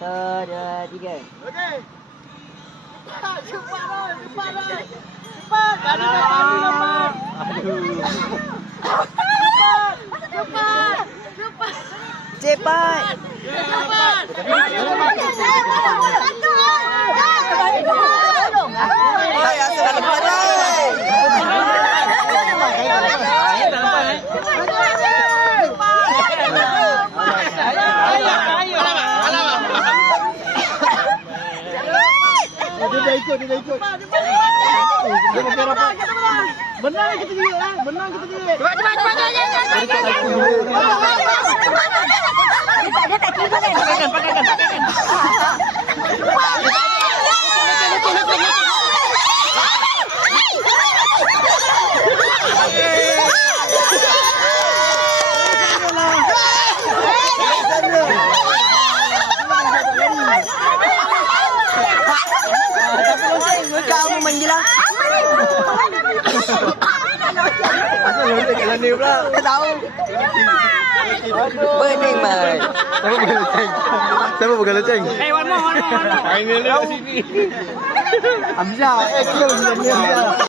1, 2, 3. Okey. Cepat dah, cepat dah. Cepat. Tadi dapat. Cepat. Cepat. Cepat. Cepat. Ay, asal dah lepas dah. Dia dah ikut. Dia makin rapat. Menang kita juga lah. Menang kita juga. Cepat. Dia tak kira kan? Pakaikan. Kamu main gila. Asal lu jalan ni pula. Tak tahu. Bening mai. Siapa pegang leceng? One more. Finally kat sini. Hamzah, kill dia.